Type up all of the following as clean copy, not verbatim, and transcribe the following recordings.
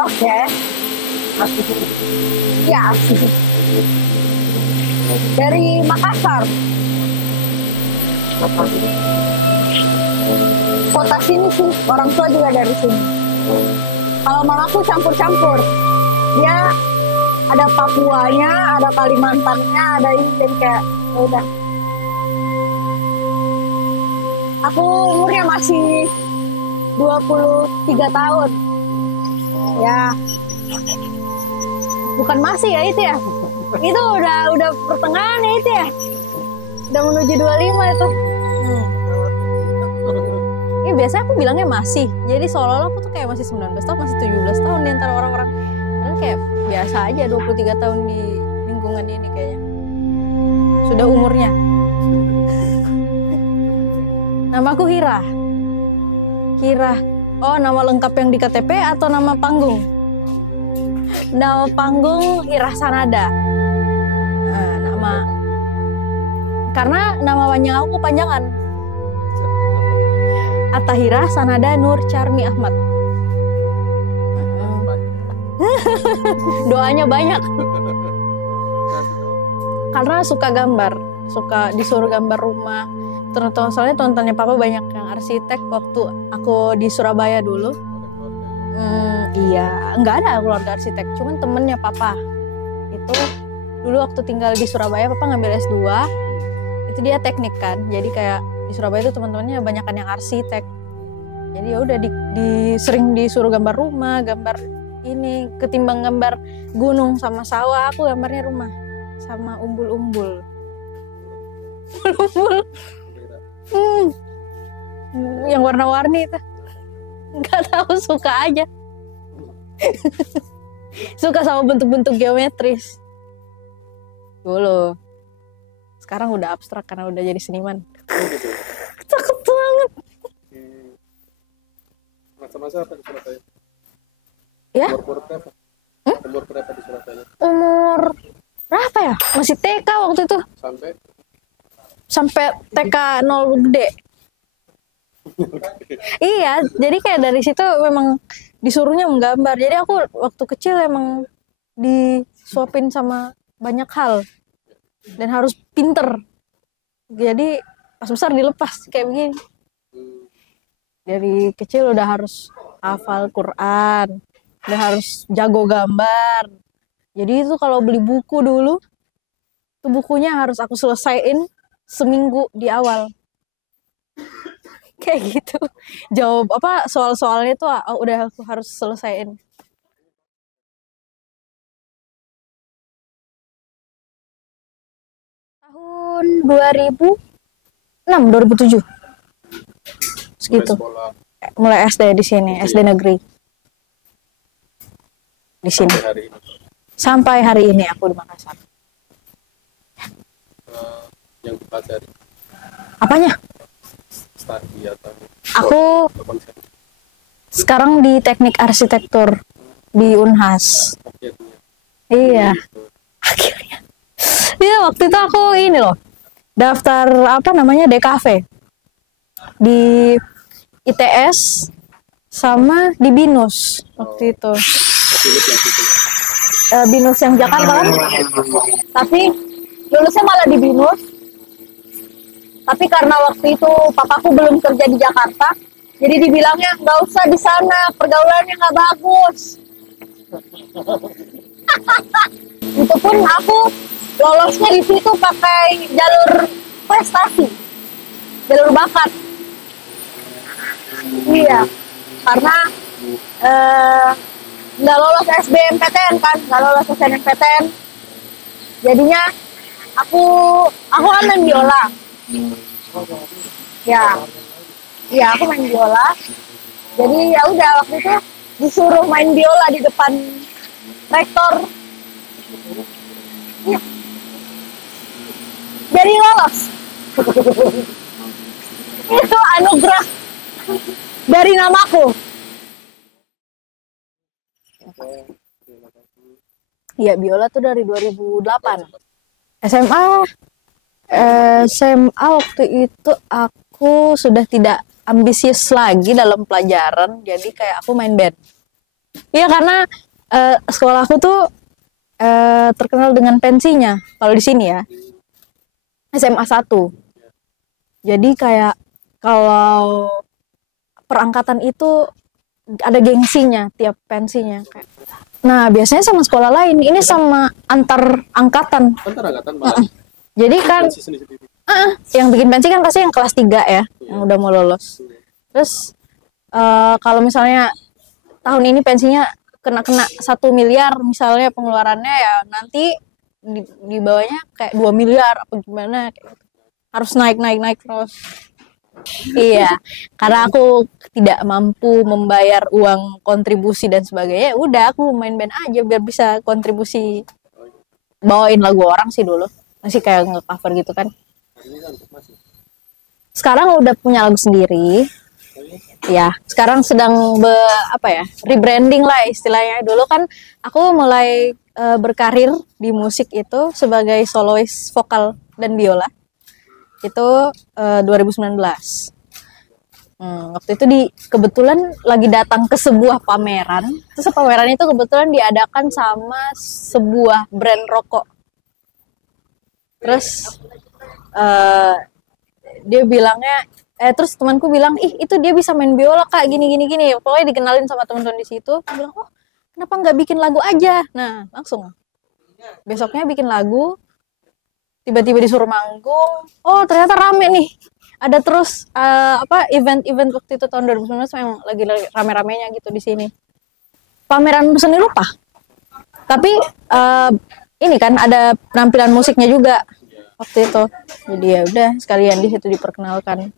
Oke. Ya, dari Makassar. Kota sini sih, orang tua juga dari sini. Kalau mamaku campur-campur. Dia ada Papuanya, ada Kalimantannya, ada ini, jadi kayak ya udah. Aku umurnya masih 23 tahun. Ya. Bukan masih ya itu ya. Itu udah pertengahan ya itu ya. Udah menuju 25 itu. Ini biasanya aku bilangnya masih. Jadi seolah-olah aku tuh kayak masih 19 tahun, masih 17 tahun di antara orang-orang. Padahal kayak biasa aja 23 tahun di lingkungan ini kayaknya. Sudah umurnya. Namaku Hira. Hira. Oh, nama lengkap yang di KTP atau nama panggung? Nama panggung Hira Sanada. Nah, karena nama panjang aku kepanjangan. Atahira Sanada Nur Charmi Ahmad. Doanya banyak. Karena suka gambar, suka disuruh gambar rumah. Soalnya tontonnya papa banyak yang arsitek waktu aku di Surabaya dulu. Iya, nggak ada keluarga arsitek, cuman temennya papa. Itu dulu waktu tinggal di Surabaya, papa ngambil S2. Itu dia teknik kan, jadi kayak di Surabaya itu teman-temannya banyakan yang arsitek. Jadi ya udah sering disuruh gambar rumah, gambar ini, ketimbang gambar gunung sama sawah, aku gambarnya rumah sama umbul-umbul. Umbul. Yang warna-warni itu. Nggak tahu, suka aja. Suka sama bentuk-bentuk geometris. Dulu. Sekarang udah abstrak karena udah jadi seniman. Cakep banget. Masa-masa apa di Surabaya? Ya? Umur berapa? Umur berapa di Surabaya? Umur berapa ya? Masih TK waktu itu. Sampai TK 0 gede. Iya, jadi kayak dari situ memang disuruhnya menggambar. Jadi aku waktu kecil emang disuapin sama banyak hal dan harus pinter. Jadi pas besar dilepas kayak begini. Dari kecil udah harus hafal Quran, udah harus jago gambar. Jadi itu kalau beli buku dulu, itu bukunya harus aku selesaiin seminggu di awal. Kayak gitu. Jawab soal-soalnya tuh udah aku harus selesaiin. Tahun 2006, 2007. Segitu. Mulai SD di sini, SD negeri. Di sini. Sampai hari ini aku di Makassar. Yang dipelajari. Apanya? Studi atau aku sekarang di teknik arsitektur di Unhas. Iya. Akhirnya. Iya, waktu itu aku ini loh. Daftar DKV. Di ITS sama di BINUS waktu itu. BINUS yang Jakarta kan. Tapi lulusnya malah di BINUS. Tapi karena waktu itu papaku belum kerja di Jakarta, jadi dibilangnya nggak usah di sana, pergaulannya nggak bagus. Itu pun aku lolosnya di situ pakai jalur prestasi, jalur bakat. Iya, karena nggak lolos SBMPTN kan, nggak lolos SNMPTN. Jadinya aku kan main biola. Ya aku main biola. Jadi ya udah waktu itu disuruh main biola di depan rektor. Ya. Jadi lolos. Itu anugerah dari namaku. Iya, biola tuh dari 2008. SMA waktu itu aku sudah tidak ambisius lagi dalam pelajaran, jadi kayak aku main band. Iya karena sekolah aku tuh terkenal dengan pensinya. Kalau di sini ya SMA 1. Jadi kayak kalau perangkatan itu ada gengsinya tiap pensinya. Nah biasanya sama sekolah lain, ini sama antar angkatan. Antar angkatan malah. Jadi kan Pensi sendiri-sendiri. yang bikin pensi kan pasti yang kelas 3 ya, yang udah mau lulus. Terus kalau misalnya tahun ini pensinya kena 1 miliar misalnya pengeluarannya, ya nanti di bawahnya kayak 2 miliar apa gimana kayak gitu. Harus naik terus. Iya, karena aku tidak mampu membayar uang kontribusi dan sebagainya. Udah aku main band aja biar bisa kontribusi, bawain lagu orang sih dulu. Masih kayak nge-cover gitu kan. Sekarang udah punya lagu sendiri. Ya, sekarang sedang rebranding lah istilahnya. Dulu kan aku mulai berkarir di musik itu sebagai solois vokal dan biola. Itu 2019. Waktu itu kebetulan lagi datang ke sebuah pameran. Terus pameran itu kebetulan diadakan sama sebuah brand rokok. Terus dia bilangnya, terus temanku bilang, itu dia bisa main biola kak, gini. Pokoknya dikenalin sama teman-teman di situ. Aku bilang, oh kenapa nggak bikin lagu aja? Nah langsung besoknya bikin lagu. Tiba-tiba disuruh manggung, oh ternyata rame nih. Ada terus event-event waktu itu tahun 2019 memang lagi rame-ramenya gitu di sini. Pameran seni rupa. Tapi ini kan ada penampilan musiknya juga waktu itu. Jadi ya udah sekalian di situ diperkenalkan.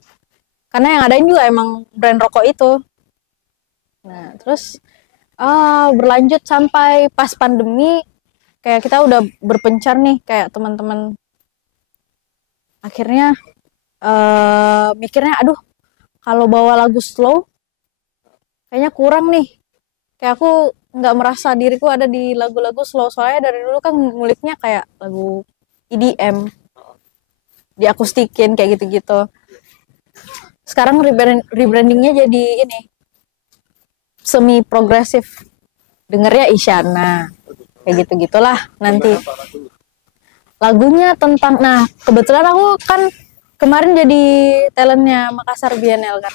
Karena yang adain juga emang brand rokok itu. Nah, terus berlanjut sampai pas pandemi, kayak kita udah berpencar nih kayak teman-teman. Akhirnya mikirnya, aduh kalau bawa lagu slow kayaknya kurang nih. Kayak aku nggak merasa diriku ada di lagu-lagu slow, soalnya dari dulu kan nguliknya kayak lagu EDM, diakustikin kayak gitu-gitu. Sekarang rebrandingnya jadi ini semi progresif, dengernya Isyana kayak gitu-gitulah nanti. Lagunya tentang, nah kebetulan aku kan kemarin jadi talentnya Makassar Biennale kan,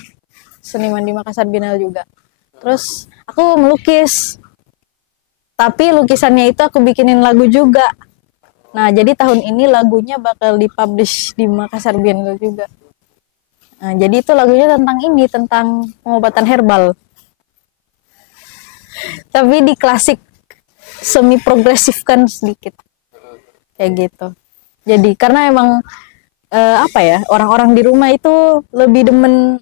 seniman di Makassar Biennale juga. Terus aku melukis, tapi lukisannya itu aku bikinin lagu juga. Nah jadi tahun ini lagunya bakal dipublish di Makassar Biennale juga. Nah jadi itu lagunya tentang ini, tentang pengobatan herbal, tapi di klasik semi progresif kan sedikit kayak gitu. Jadi karena emang orang-orang di rumah itu lebih demen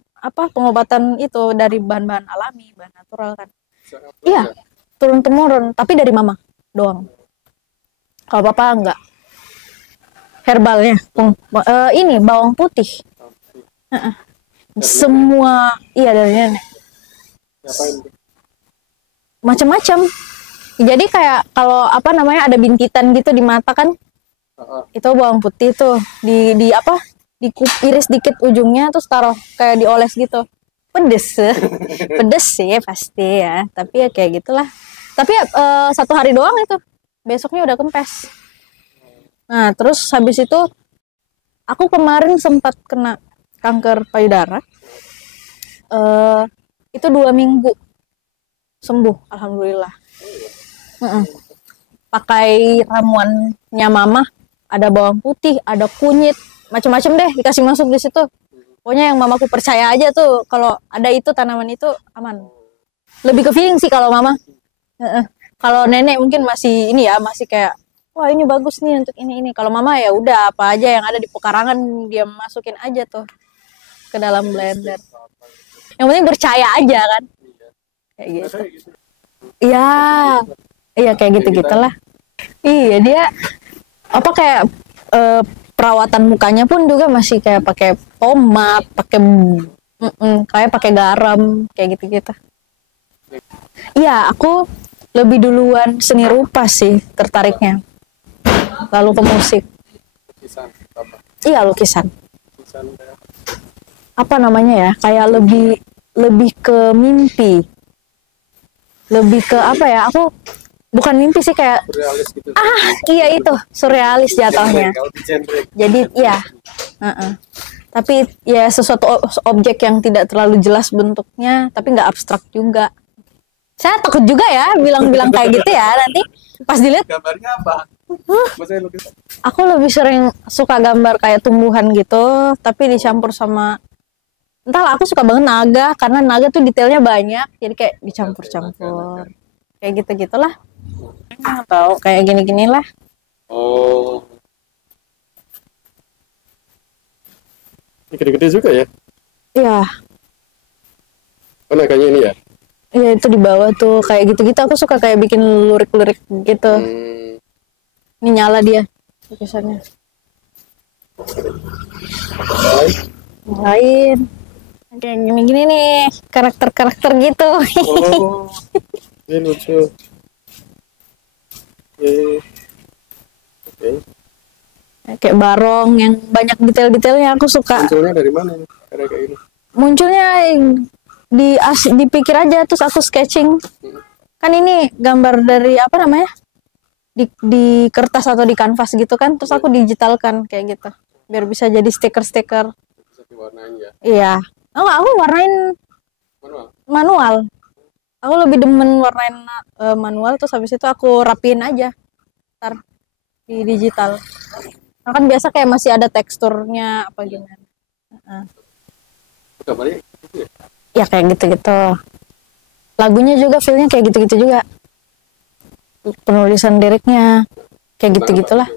pengobatan itu dari bahan-bahan alami, bahan natural kan. Iya, turun temurun, tapi dari mama doang. Kalau papa enggak. Herbalnya ini bawang putih. Semua iya dari nenek. Macam-macam. Jadi kayak kalau ada bintitan gitu di mata kan, itu bawang putih tuh iris dikit ujungnya, terus taruh kayak dioles gitu. Pedes sih pasti ya, tapi ya kayak gitulah. Tapi 1 hari doang itu, besoknya udah kempes. Nah terus habis itu aku kemarin sempat kena kanker payudara. Itu 2 minggu sembuh, alhamdulillah. Pakai ramuannya mama, ada bawang putih, ada kunyit, macam-macam deh dikasih masuk di situ. Pokoknya yang mamaku percaya aja tuh, kalau ada itu tanaman itu aman. Lebih ke feeling sih kalau mama. Kalau nenek mungkin masih ini ya, masih kayak wah ini bagus nih untuk ini. Kalau mama ya udah apa aja yang ada di pekarangan dia masukin aja tuh ke dalam blender. Yang penting percaya aja kan. Kayak gitu. Iya kayak gitu-gitulah. Iya dia kayak perawatan mukanya pun juga masih kayak pakai pomade, kayak pakai garam kayak gitu-gitu. Iya, aku lebih duluan seni rupa sih tertariknya. Lalu ke musik. Lukisan apa? Iya, lukisan. Lukisan Apa namanya ya? Kayak lebih ke mimpi. lebih ke apa ya, aku bukan mimpi sih, kayak Surrealis gitu. iya itu surrealis jatuhnya. Kalau di genre. Jadi ya, tapi ya sesuatu objek yang tidak terlalu jelas bentuknya, tapi nggak abstrak juga. Saya takut juga ya bilang-bilang kayak gitu ya, nanti pas dilihat. Gambarnya apa? Maksudnya lukis. Aku lebih sering suka gambar kayak tumbuhan gitu, tapi dicampur sama, entahlah, aku suka banget naga, karena naga tuh detailnya banyak, jadi kayak dicampur-campur, kayak gitu-gitulah. Nggak tahu, kayak gini-ginilah. Oh. Ini gede-gede juga ya? Iya, Oh, naganya ini ya? iya itu di bawah tuh kayak gitu-gitu. Aku suka kayak bikin lurik-lurik gitu. Ini nyala dia lukisannya. Lain. Kayak gini-gini nih, karakter-karakter gitu. Oh, ini lucu. Oke. Kayak barong yang banyak detail-detailnya aku suka. Munculnya dari mana nih? Kayak ini. Munculnya dipikir aja, terus aku sketching. Kan ini gambar dari apa namanya? Di kertas atau di kanvas gitu kan, terus aku digitalkan kayak gitu. Biar bisa jadi stiker-stiker. Bisa diwarnain ya? Iya. Oh, aku warnain manual. Aku lebih demen warnain manual, terus habis itu aku rapiin aja. Ntar di digital. Nah, kan biasa kayak masih ada teksturnya apa gimana. Gambarnya gitu ya? Ya kayak gitu-gitu. Lagunya juga feel-nya kayak gitu-gitu juga. Penulisan liriknya kayak gitu-gitulah.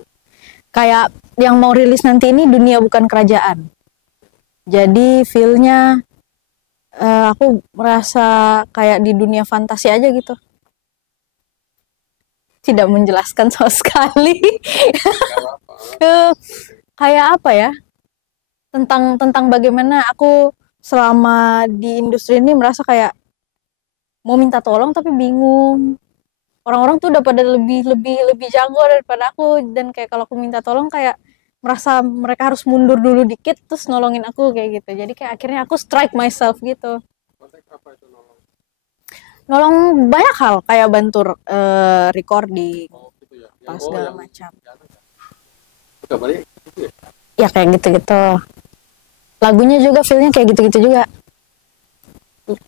Kayak yang mau rilis nanti ini Dunia Bukan Kerajaan. Jadi feel-nya aku merasa kayak di dunia fantasi aja gitu. Tidak menjelaskan sama sekali. Kayak apa ya? Tentang bagaimana aku selama di industri ini merasa kayak mau minta tolong tapi bingung. Orang-orang tuh udah pada lebih jago daripada aku, dan kayak kalau aku minta tolong kayak merasa mereka harus mundur dulu dikit terus nolongin aku kayak gitu. Jadi kayak akhirnya aku strike myself gitu. Konteks apa itu nolong? Nolong banyak hal, kayak bantu recording, Oh, gitu ya. pas segala macam. Gambarnya gitu ya? Ya kayak gitu-gitu. Lagunya juga feel-nya kayak gitu-gitu juga.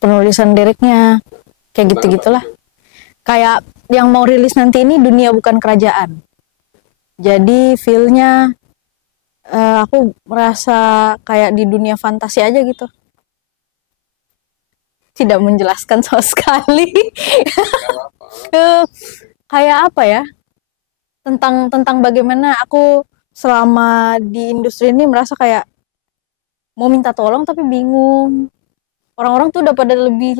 Penulisan liriknya kayak gitu-gitulah. Kayak yang mau rilis nanti ini Dunia Bukan Kerajaan. Jadi feel-nya aku merasa kayak di dunia fantasi aja gitu. Tidak menjelaskan sama sekali. Kayak apa ya? Tentang bagaimana aku selama di industri ini merasa kayak mau minta tolong tapi bingung. Orang-orang tuh udah pada lebih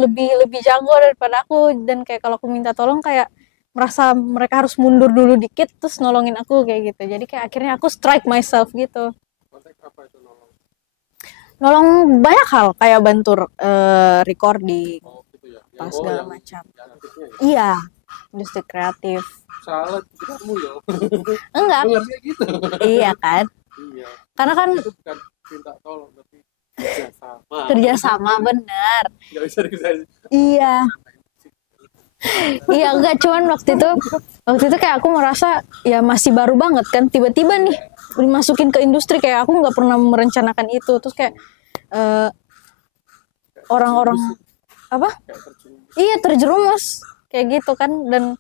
jago daripada aku, dan kayak kalau aku minta tolong kayak merasa mereka harus mundur dulu dikit terus nolongin aku kayak gitu. Jadi kayak akhirnya aku strike myself gitu. Konteks apa itu nolong? Nolong banyak hal, kayak bantu recording, Oh, gitu ya. pas segala macam. Ya? Iya, industri kreatif. Salah kamu ya. Enggak. Ngerti gitu. Iya kan? Iya. Karena kan Itu bukan minta tolong tapi kerjasama bener. Gak bisa dikasih. Iya. Iya, enggak, cuman waktu itu kayak aku merasa ya masih baru banget kan, tiba-tiba nih dimasukin ke industri, kayak aku nggak pernah merencanakan itu, terus kayak orang-orang apa? Iya, terjerumus kayak gitu kan, dan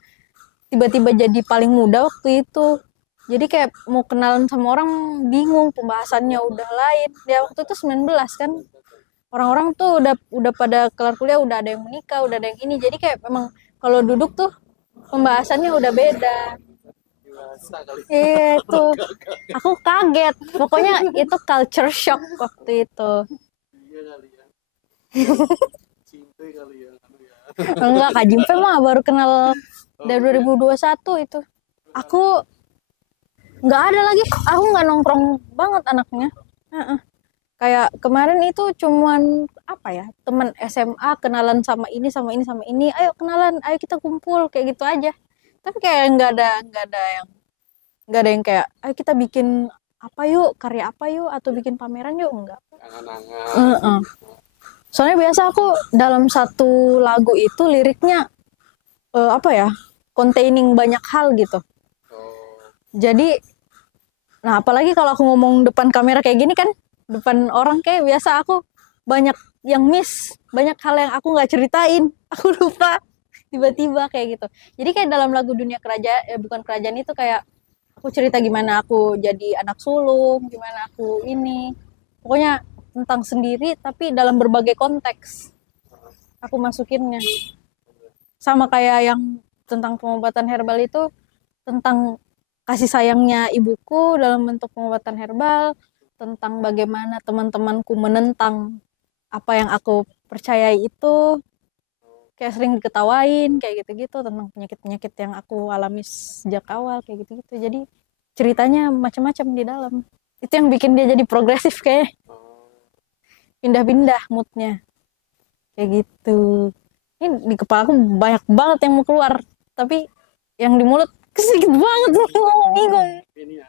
tiba-tiba jadi paling muda waktu itu. Jadi kayak mau kenalan sama orang bingung, pembahasannya udah lain. Ya waktu itu 19 kan. Orang-orang tuh udah pada kelar kuliah, udah ada yang menikah, udah ada yang ini. Jadi kayak memang kalau duduk tuh pembahasannya udah beda. Itu aku kaget. Pokoknya itu culture shock waktu itu. Iya kali ya. Cinta kali ya. Enggak, Kak Jimpe mah baru kenal dari 2021 itu. Aku nggak ada lagi. Aku nggak nongkrong banget anaknya. Kayak kemarin itu cuman apa ya, teman SMA kenalan sama ini sama ini sama ini, ayo kenalan, ayo kita kumpul kayak gitu aja. Tapi kayak nggak ada yang kayak ayo kita bikin apa yuk, karya apa yuk, atau bikin pameran yuk, enggak. Soalnya biasa aku dalam satu lagu itu liriknya apa ya, containing banyak hal gitu. Oh, Jadi, nah apalagi kalau aku ngomong depan kamera kayak gini kan, depan orang kayak biasa aku banyak yang miss, banyak hal yang aku nggak ceritain, aku lupa tiba-tiba kayak gitu. Jadi kayak dalam lagu Dunia Kerajaan, bukan kerajaan itu kayak aku cerita gimana aku jadi anak sulung, gimana aku ini, pokoknya tentang sendiri tapi dalam berbagai konteks aku masukinnya. Sama kayak yang tentang pengobatan herbal itu, tentang kasih sayangnya ibuku dalam bentuk pengobatan herbal, tentang bagaimana teman-temanku menentang apa yang aku percayai itu, kayak sering diketawain kayak gitu-gitu, tentang penyakit-penyakit yang aku alami sejak awal kayak gitu-gitu. Jadi ceritanya macam-macam di dalam. Itu yang bikin dia jadi progresif, kayak oh, pindah-pindah moodnya kayak gitu. Ini di kepala aku banyak banget yang mau keluar, tapi yang di mulut sedikit banget. Bingung. ini ya